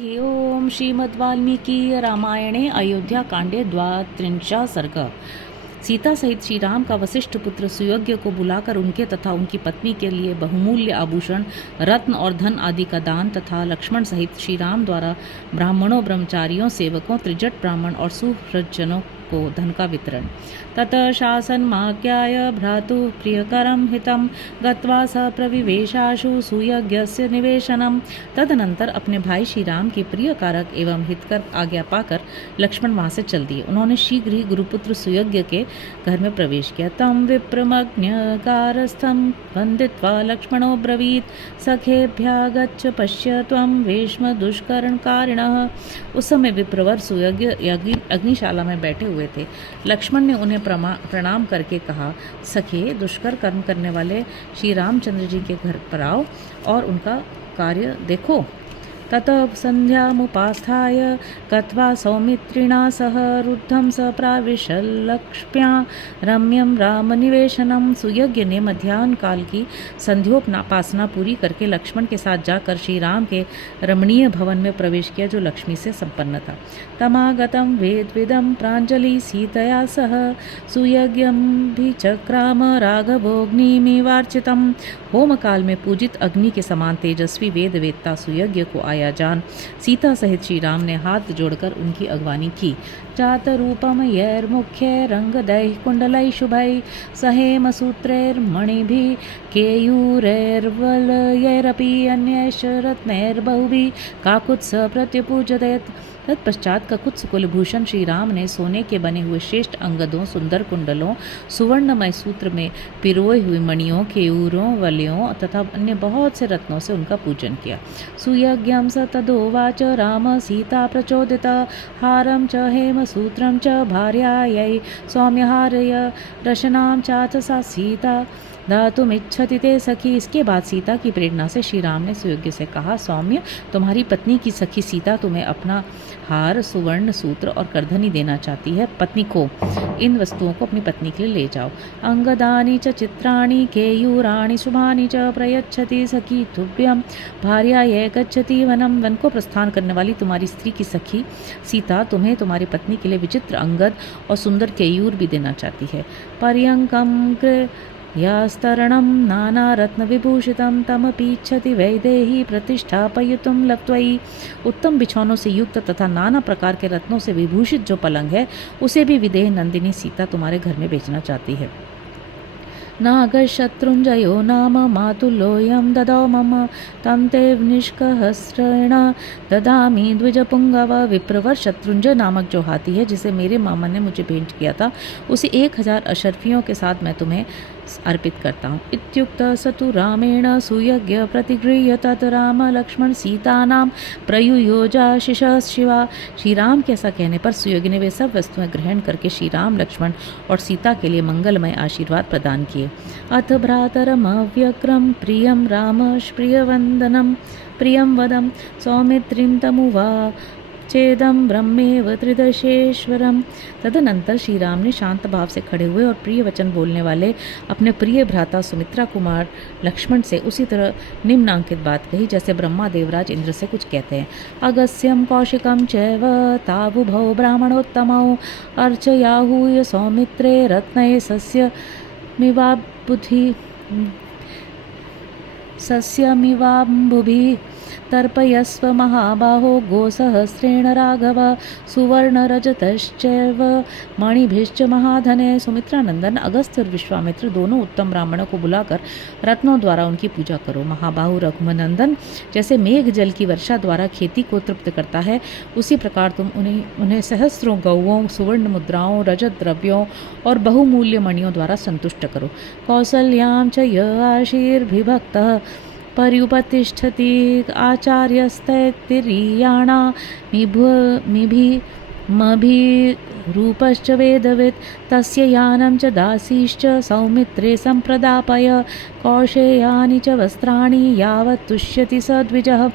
ओम श्रीमद्वाल्मीकि रामायणे अयोध्याकांडे 32 सर्ग। सीता सहित श्री राम का वशिष्ठ पुत्र सुयोग्य को बुलाकर उनके तथा उनकी पत्नी के लिए बहुमूल्य आभूषण, रत्न और धन आदि का दान तथा लक्ष्मण सहित श्री राम द्वारा ब्राह्मणों, ब्रह्मचारियों, सेवकों, त्रिजट ब्राह्मण और सुहृदजनों को धन का वितरण। ततः शासनमाज्ञाय भ्रातु प्रियकरं हितं गत्वा स प्रविवेशाशु सुयज्ञस्य निवेशनम। तदनंतर अपने भाई श्री राम के प्रिय कारक एवं हितकर आज्ञा पाकर लक्ष्मण वहां से चल दिए। उन्होंने शीघ्र ही गुरुपुत्र सुयज्ञ के घर में प्रवेश किया। तम विप्रमज्ञकारस्थं वंदित्वा लक्ष्मणो ब्रवीत सखेभ्यागच्छ पश्य त्वं वेश्म दुष्करणकारिणः। उस समय विप्रवर सुयज्ञ अग्निशाला में बैठे हुए थे। लक्ष्मण ने उन्हें प्रणाम करके कहा, सखे, दुष्कर कर्म करने वाले श्री रामचंद्र जी के घर पर आओ और उनका कार्य देखो। ततः संध्यामुपास्थाय गत्वा सौमित्रिणा सह रुद्धं स प्राविश्य लक्ष्म्या रम्यं रामनिवेशनम। सुयज्ञ ने मध्याह्न काल की संध्योपासना पूरी करके लक्ष्मण के साथ जाकर श्री राम के रमणीय भवन में प्रवेश किया जो लक्ष्मी से संपन्न था। तमागतं वेदविदं प्राञ्जलि सीतया सह सुयज्ञं भिचक्राम राघवोऽग्निमिवार्चितम्। होम काल में पूजित अग्नि के समान तेजस्वी वेद वेत्ता सुयज्ञ को आया जान सीता सहित श्री राम ने हाथ जोड़कर उनकी अगवानी की। जात रूपम यैर्मुख्य रंगदैः कुंडलैः शुभैः सहेम सूत्रैर्मणिभिः केयूरैर्वलयैरपि अन्यैश्च रत्नैर्बहुभिः काकुत्स प्रत्युपूजयेत्। तत्पश्चात ककुत्स कुलभूषण श्री राम ने सोने के बने हुए श्रेष्ठ अंगदों, सुंदर कुंडलों, सुवर्णमय सूत्र में पिरोए हुए मणियों, केयूरों, वलयों तथा अन्य बहुत से रत्नों से उनका पूजन किया। सुयज्ञं स तदोवाच राम सीता प्रचोदिता हारं च हेमसूत्रं च भार्यायै सौम्यहारय रशनां चाथ सा सीता दातुमिच्छति ते सखी। इसके बाद सीता की प्रेरणा से श्री राम ने सुयोग्य से कहा, सौम्य, तुम्हारी पत्नी की सखी सीता तुम्हें अपना हार, सुवर्ण सूत्र और करधनी देना चाहती है। पत्नी को इन वस्तुओं को अपनी पत्नी के लिए ले जाओ। अंगदानी च चित्राणि केयूराणि शुभानि च प्रयच्छति सखी तुभ्यं भार्यायै गच्छति वनम। वन को प्रस्थान करने वाली तुम्हारी स्त्री की सखी सीता तुम्हें तुम्हारी पत्नी के लिए विचित्र अंगद और सुंदर केयूर भी देना चाहती है। पर्यंकम यास्तरणं नानारत्नविभूषितं तमपीच्छति वैदेही प्रतिष्ठापयितुं लब्ध्वयि। उत्तम बिछौनों से युक्त तथा नाना प्रकार के रत्नों से विभूषित जो पलंग है उसे भी विदेह नंदिनी सीता तुम्हारे घर में बेचना चाहती है। नागशत्रुंजयो नाम मातुलोऽयं ददौ मम तं ते निष्कहस्रेण ददामि द्विजपुंगव। विप्रवर शत्रुंजय नामक जो हाथी है जिसे मेरे मामा ने मुझे भेंट किया था उसे 1000 अशर्फियों के साथ मैं तुम्हें अर्पित करता हूँ। इत्युक्त सतु रामेण सुयज्ञ प्रतिगृह्य तत् राम लक्ष्मण सीतानां प्रयुयोजाशिष शिवा। श्री राम के ऐसा कहने पर सुयज्ञ ने वे सब वस्तुएं ग्रहण करके श्री राम, लक्ष्मण और सीता के लिए मंगलमय आशीर्वाद प्रदान किए। अथ भ्रातरमव्यग्रं प्रियं राम प्रियवंदनं प्रियं वदं सौमित्रिं तमुवा चेदम ब्रह्मेव त्रिदशेश्वरम। तदनंतर श्री राम ने शांत भाव से खड़े हुए और प्रिय वचन बोलने वाले अपने प्रिय भ्राता सुमित्रा कुमार लक्ष्मण से उसी तरह निम्नांकित बात कही जैसे ब्रह्मा देवराज इंद्र से कुछ कहते हैं। अगस्त्यम कौशिकम चैव तावुभौ ब्राह्मणोत्तमौ अर्चयाहूय सौमित्रे रत्नये सस्यमिवाम्बुभिः तर्पयस्व महाबाहो गोसहस्रेण राघव सुवर्णरजतश्चैव मणिभिश्च महाधने। सुमित्रानंदन अगस्त्य और विश्वामित्र दोनों उत्तम ब्राह्मणों को बुलाकर रत्नों द्वारा उनकी पूजा करो। महाबाहु रघुनंदन जैसे मेघ जल की वर्षा द्वारा खेती को तृप्त करता है उसी प्रकार तुम उन्हें सहस्रों गौओं, सुवर्ण मुद्राओं, रजत द्रव्यों और बहुमूल्य मणियों द्वारा संतुष्ट करो। कौसल्यां च य आशीर्भिभक्तः पर्युपतिष्ठति आचार्यस्तैत्तिरीयाणा रूपश्च वेदवित् तस्य यानं च दासीश्च सौमित्रे संप्रदापय कौशेयानि च वस्त्राणि यावत् तुष्यति स द्विजः।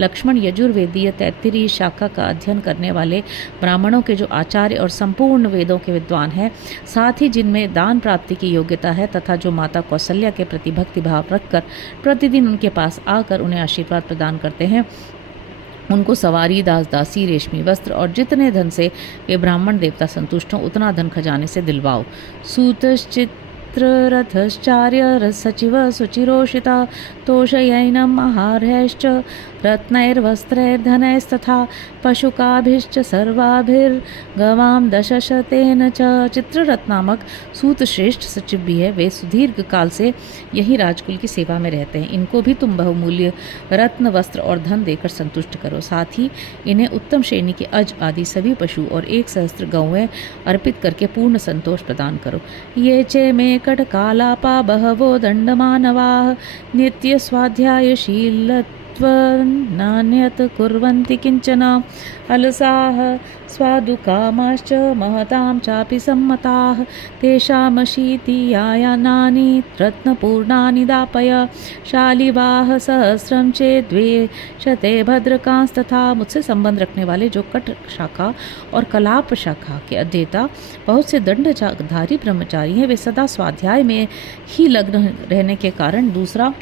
लक्ष्मण यजुर्वेदीय तैत्तिरीय शाखा का अध्ययन करने वाले ब्राह्मणों के जो आचार्य और संपूर्ण वेदों के विद्वान हैं, साथ ही जिनमें दान प्राप्ति की योग्यता है तथा जो माता कौशल्या के प्रति भक्ति भाव रखकर प्रतिदिन उनके पास आकर उन्हें आशीर्वाद प्रदान करते हैं, उनको सवारी, दास दासी, रेशमी वस्त्र और जितने धन से वे ब्राह्मण देवता संतुष्ट हों उतना धन खजाने से दिलवाओ। सूतश्चित्ररथश्चार्य सचिव सुचिरोषिता तोषयैनम् आहार्यश्च रत्नैर्वस्त्रैर्धनैस्तथा पशुकाभिश्च सर्वाभिर्गवां दशशतेन च। चित्ररथ नामक सूत श्रेष्ठ सचिव भी है, वे सुदीर्घ काल से यही राजकुल की सेवा में रहते हैं। इनको भी तुम बहुमूल्य रत्न, वस्त्र और धन देकर संतुष्ट करो। साथ ही इन्हें उत्तम श्रेणी के अज आदि सभी पशु और 1,000 गौएं अर्पित करके पूर्ण संतोष प्रदान करो। ये चे मे कटकालापा बहवो दंडमानवाः नित्य स्वाध्यायशील नान्यत कुर्वन्ति किंचन अलसाः स्वादुकामाश्च महतां चापि सम्मताः तेषामशीतियायानानि रत्नपूर्णानि दापय शालिवाः सहस्रं चेत् 200 भद्रकांस्तथा। मुझसे संबंध रखने वाले जो कट शाखा और कलाप शाखा के अध्येता बहुत से दंडधारी ब्रह्मचारी हैं, वे सदा स्वाध्याय में ही लग्न रहने के कारण दूसरा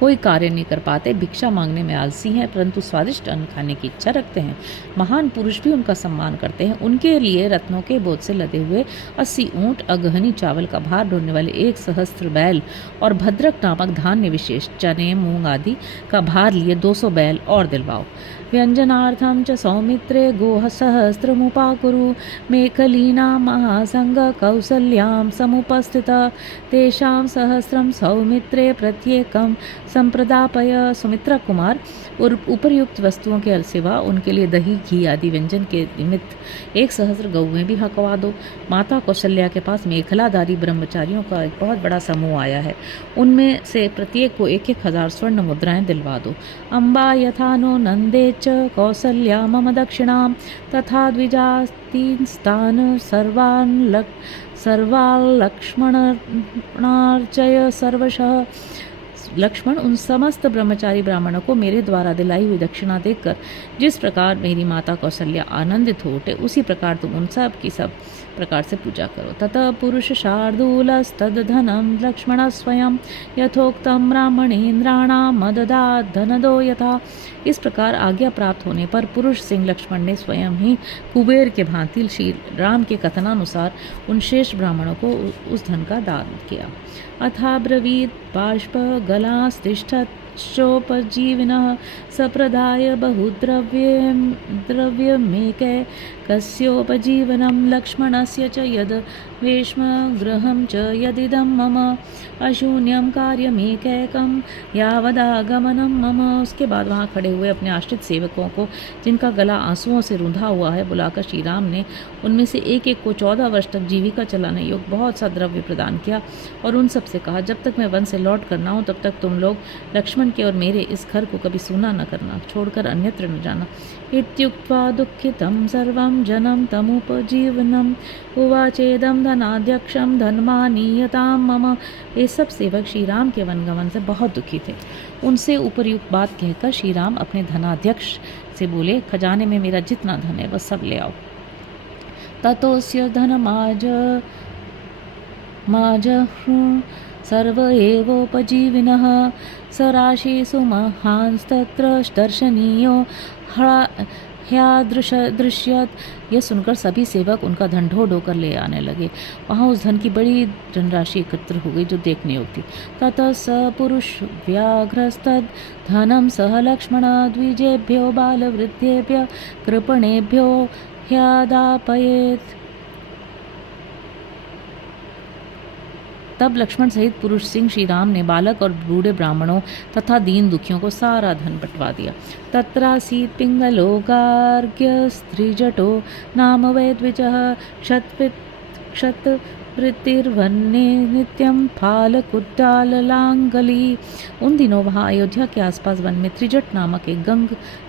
कोई कार्य नहीं कर पाते, भिक्षा मांगने में आलसी हैं, परंतु स्वादिष्ट अन्न खाने की इच्छा रखते हैं। महान पुरुष भी उनका सम्मान करते हैं। उनके लिए रत्नों के बोझ से लदे हुए 80 ऊंट, अगहनी चावल का भार ढोने वाले 1,000 बैल और भद्रक नामक धान्य विशेष चने, मूंग आदि का भार लिए 200 बैल और दिलवाओ। व्यंजनार्थं च सौमित्रे गोह सहस्रमुपाकुरु मेखलीना महासंग कौसल्यां समुपस्थित तेषां सहस्रं सौमित्रे प्रत्येकं संप्रदापय। सुमित्रा कुमार और उपरयुक्त वस्तुओं के सिवा उनके लिए दही, घी आदि व्यंजन के निमित्त 1,000 गौएं भी हकवा दो। माता कौशल्या के पास मेखलाधारी ब्रह्मचारियों का एक बहुत बड़ा समूह आया है, उनमें से प्रत्येक को 1,000 स्वर्ण मुद्राएं दिलवा दो। अम्बा यथा नो नंदे च कौसल्या मम दक्षिणां तथा द्विजास्तीन्स्तान् सर्वान् लक्ष्मणार्चय सर्वशः। लक्ष्मण उन समस्त ब्रह्मचारी ब्राह्मणों को मेरे द्वारा दिलाई हुई दक्षिणा देकर जिस प्रकार मेरी माता कौशल्या आनंदित हो उठे, उसी प्रकार तुम उन सब की सब प्रकार से पूजा करो। ततः पुरुष शार्दूलस्तद्धनं लक्ष्मण स्वयं यथोक्तम ब्राह्मणेन्द्राणां मददात् धनदो यथा। इस प्रकार आज्ञा प्राप्त होने पर पुरुष सिंह लक्ष्मण ने स्वयं ही कुबेर के भांति श्री राम के कथनानुसार उन शेष ब्राह्मणों को उस धन का दान किया। अथाब्रवीत् बाष्प गलास्तिष्ठश्चोपजीविनः सप्रदाय बहुद्रव्यमेकै कस्योपजीवनं लक्ष्मणस्य च यद् वेश्म गृहं च यदिदं मम अशून्यं कार्यमेकैकं यावदागमनं मम। उसके बाद वहाँ खड़े हुए अपने आश्रित सेवकों को, जिनका गला आंसुओं से रुंधा हुआ है, बुलाकर श्री राम ने उनमें से एक एक को 14 वर्ष तक जीविका चलाने योग्य बहुत सा द्रव्य प्रदान किया और उन सब से कहा, जब तक मैं वन से लौट कर ना हूँ तब तक तुम लोग लक्ष्मण के और मेरे इस घर को कभी सूना न करना, छोड़कर अन्यत्र न जाना। इत्युक्त्वा दुःखितं सर्वं जनं तमुपजीवनम् उवाचेदं धनाध्यक्षं धनमानीयतां मम। ये सब सेवक श्री राम के वनगमन से बहुत दुखी थे। उनसे उपरयुक्त बात कहकर श्री राम अपने धनाध्यक्ष से बोले, खजाने में मेरा जितना धन है वह सब ले आओ। ततोस्य धनमाज सर्व एवोपजीविनः सराशिषु महांस्तत्र दर्शनीयो ह्यादृश्यत। यह सुनकर सभी सेवक उनका धन ढो ढो कर ले आने लगे। वहाँ उस धन की बड़ी धनराशि एकत्र हो गई जो देखने योग्य थी। ततः स पुरुष व्याघ्रस्तद धनम सह लक्ष्मण द्विजेभ्यो बालवृद्धेभ्य कृपणेभ्यो ह्यादापयेत्। तब लक्ष्मण सहित पुरुष सिंह श्री राम ने बालक और बूढ़े ब्राह्मणों तथा दीन दुखियों को सारा धन बंटवा दिया। तत्रासीत् पिंगलो गार्ग्य स्त्रीजटो नाम वै द्विजः क्षतवृत्तिर्वन्ने नित्यं फालकुड्डाललांगली। उन दिनों वहाँ अयोध्या के आसपास वन में त्रिजट नामक एक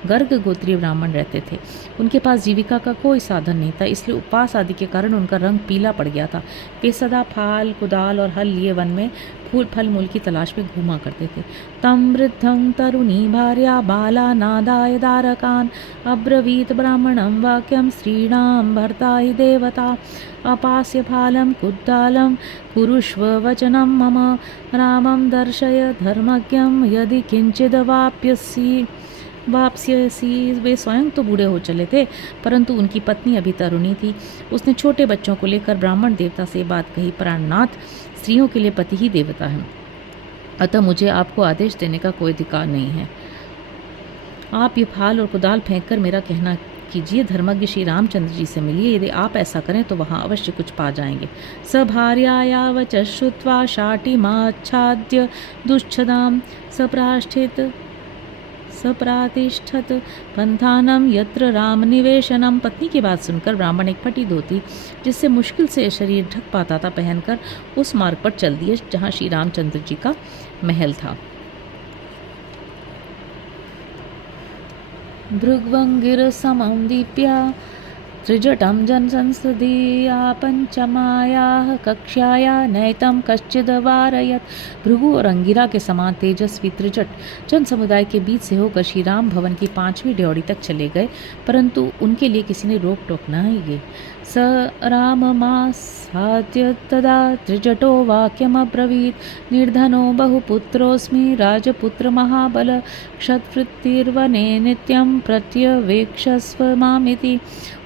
गर्ग गोत्रीय ब्राह्मण रहते थे। उनके पास जीविका का कोई साधन नहीं था, इसलिए उपवास आदि के कारण उनका रंग पीला पड़ गया था। वे सदा फाल, कुदाल और हल लिए वन में फल मूल की तलाश में घूमा करते थे। तम वृद्धं तरुणी भार्या बाला नादाय दारकान अब्रवीत ब्राह्मणं वाक्यं श्रीणां भर्ता हि देवता अपास्य फालं कुद्दालं कुरुष्व वचनं मम रामं दर्शय धर्मज्ञं यदि किंचिदवाप्यसि। वापसी वे स्वयं तो बूढ़े हो चले थे, परंतु उनकी पत्नी अभी तरुणी थी। उसने छोटे बच्चों को लेकर ब्राह्मण देवता से बात कही, प्राणनाथ, स्त्रियों के लिए पति ही देवता है, अतः मुझे आपको आदेश देने का कोई अधिकार नहीं है। आप ये फाल और कुदाल फेंक कर मेरा कहना कीजिए, धर्मज्ञ श्री रामचंद्र जी से मिलिए। यदि आप ऐसा करें तो वहाँ अवश्य कुछ पा जाएंगे। स भार्याया वचः श्रुत्वा शाटिमाच्छाद्य दुश्छदां सप्रातिष्ठत पंथानम यत्र राम निवेशनम। पत्नी की बात सुनकर ब्राह्मण एक फटी धोती, जिससे मुश्किल से शरीर ढक पाता था, पहनकर उस मार्ग पर चल दिए जहाँ श्री रामचंद्र जी का महल था। भृग्वङ्गिरसमं दीप्या त्रिजटं जनसंसदीया पंचमायाः कक्ष्याया नैतं कश्चिदवारयत्। भृगु और अंगिरा के समान तेजस्वी त्रिजट जन समुदाय के बीच से होकर श्री राम भवन की 5वीं ड्योढ़ी तक चले गए, परंतु उनके लिए किसी ने रोक टोक न की। स राममासाद्य तदा त्रिजटो वाक्यमब्रवीत्, निर्धनो बहुपुत्रोऽस्मि राजपुत्र महाबल, क्षतवृत्तिर्वने नित्यं प्रत्यवेक्षस्व मामिति।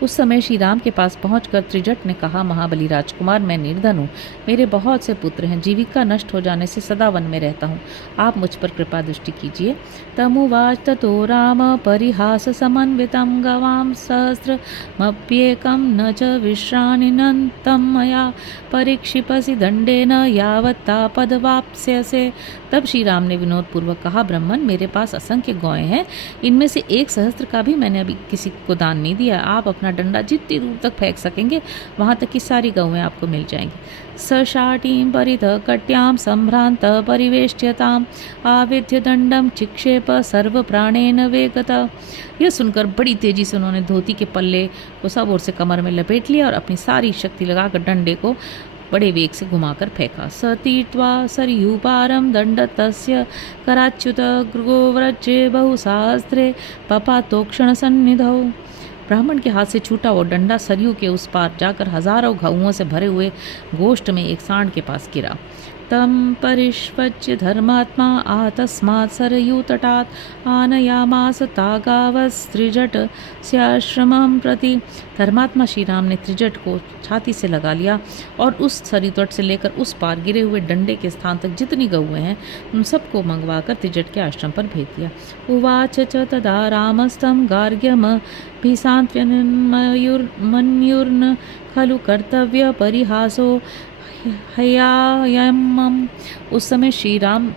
उस समय श्री राम के पास पहुंचकर त्रिजट ने कहा, महाबली राजकुमार, मैं निर्धन हूँ, मेरे बहुत से पुत्र हैं, जीविका नष्ट हो जाने से सदा वन में रहता हूँ, आप मुझ पर कृपा दृष्टि कीजिए। तमुवाच ततो राम परिहास समन्वितं गवां सहस्रमप्येकं न च विश्राणिनं मया परीक्षिपसि दंडेन यावत्ता पदवाप्स्यसे। तब श्री राम ने विनोद पूर्वक कहा, ब्राह्मण, मेरे पास असंख्य गौएं हैं, इनमें से 1 सहस्त्र का भी मैंने अभी किसी को दान नहीं दिया। आप अपना डंडा जितनी दूर तक फेंक सकेंगे वहां तक की सारी गौएं आपको मिल जाएंगी। सशाटीं परित कट्यां संभ्रांत परिवेष्ट्यताम् आविध्य दंडम चिक्षेप सर्व प्राणेन वेगता। यह सुनकर बड़ी तेजी से उन्होंने धोती के पल्ले को सब ओर से कमर में लपेट लिया और अपनी सारी शक्ति लगाकर डंडे को बड़े वेग से घुमाकर फेंका। सतीत्वा सरयूपारं दंडतस्य कराच्युत गोव्रजे बहुसहस्रे पपातोक्षण सन्निधौ। ब्राह्मण के हाथ से छूटा वो डंडा सरयू के उस पार जाकर हजारों घावों से भरे हुए गोष्ठ में एक सांड के पास गिरा। तम परिष्वज्य धर्मात्मा आतस्मात् सरयू तटात् आनयामास तागावस्त्रिजट स्याश्रमं प्रति। धर्मात्मा श्री राम ने त्रिजट को छाती से लगा लिया और उस सरयू तट से लेकर उस पार गिरे हुए डंडे के स्थान तक जितनी गौएं हैं उन सबको मंगवाकर त्रिजट के आश्रम पर भेज दिया। उवाच च तदा रामस्तं गार्ग्यम मन्युर्न खलु कर्तव्य परिहासो हयायमम्। उस समय श्री राम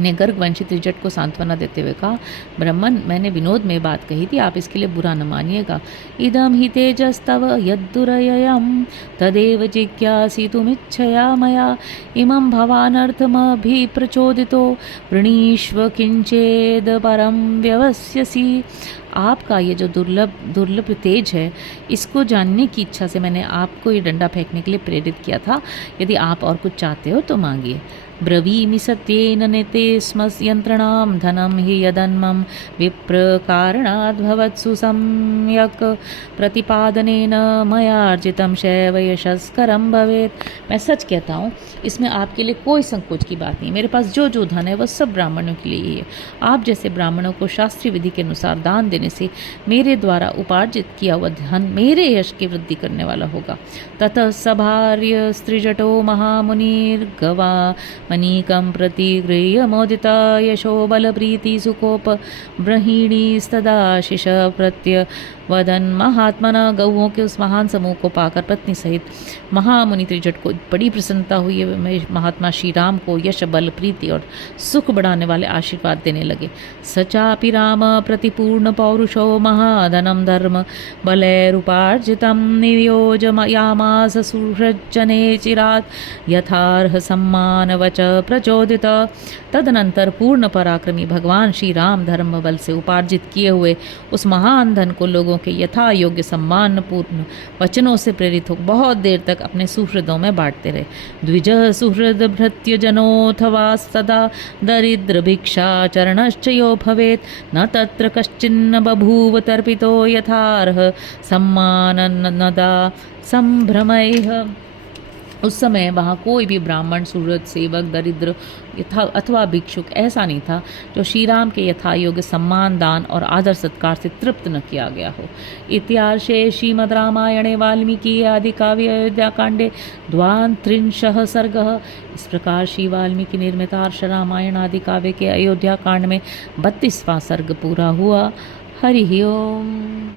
ने गर्गवंशी त्रिजट को सांत्वना देते हुए कहा, ब्राह्मण, मैंने विनोद में बात कही थी, आप इसके लिए बुरा न मानिएगा। इदम हि तेजस्तव यद्दुरययम् तदेव जिज्ञासितुमिच्छया मया इमं भवानर्थमभिप्रचोदितो वृणीष्व किंचेद परम व्यवस्यसि। आपका ये जो दुर्लभ तेज है, इसको जानने की इच्छा से मैंने आपको ये डंडा फेंकने के लिए प्रेरित किया था। यदि आप और कुछ चाहते हो तो मांगिए। ब्रवीमि सत्येन नेते स्म यंत्रणां धनं हि यदन्मं विप्रकारणाद् भवत्सु सम्यक् प्रतिपादनेन मयार्जितं शैव यशस्करं भवेत्। मैं सच कहता हूँ, इसमें आपके लिए कोई संकोच की बात नहीं। मेरे पास जो जो धन है वह सब ब्राह्मणों के लिए ही है। आप जैसे ब्राह्मणों को शास्त्रीय विधि के अनुसार दान देने से मेरे द्वारा उपार्जित किया हुआ धन मेरे यश की वृद्धि करने वाला होगा। ततः सभार्य स्त्रिजटो महामुनिर्गवा मनीकं प्रतिगृह्य मोदिता यशो बलप्रीति सुकोप ब्रहीणीस्तदाशिष प्रत्य वदन महात्मना। गौओं के उस महान समूह को पाकर पत्नी सहित महामुनि त्रिजट को बड़ी प्रसन्नता हुई। महात्मा श्री राम को यश बल प्रीति और सुख बढ़ाने वाले आशीर्वाद देने लगे। सचापि राम प्रतिपूर्ण पौरुषो महाधनम धर्म बलैरुपार्जितं नियोजयामास सुहृज्जने चिरात् यथार्ह सम्मान वच प्रचोदित। तदनंतर पूर्ण पराक्रमी भगवान श्री राम धर्म बल से उपार्जित किए हुए उस महान धन को लोगों के यथा योग्य सम्मान पूर्ण वचनों से प्रेरित हो बहुत देर तक अपने सुहृदों में बांटते रहे। द्विज सुहृद भृत्य जनोऽथवा सदा दरिद्र भिक्षा चरणश्च यो भवेत् न तत्र कश्चिन्न बभूव तर्पितो यथार्ह सम्मान नदा संभ्रमैः। उस समय वहाँ कोई भी ब्राह्मण, सूरत, सेवक, दरिद्र यथा अथवा भिक्षुक ऐसा नहीं था जो श्री राम के यथा योग्य सम्मान, दान और आदर सत्कार से तृप्त न किया गया हो। इत्यार्षे श्रीमद् रामायणे वाल्मीकि आदि काव्य अयोध्या कांडे द्वात्रिंशः सर्गः। इस प्रकार श्री वाल्मीकि निर्मित आर्ष रामायण आदि काव्य के अयोध्या कांड में 32वां सर्ग पूरा हुआ। हरि ओम।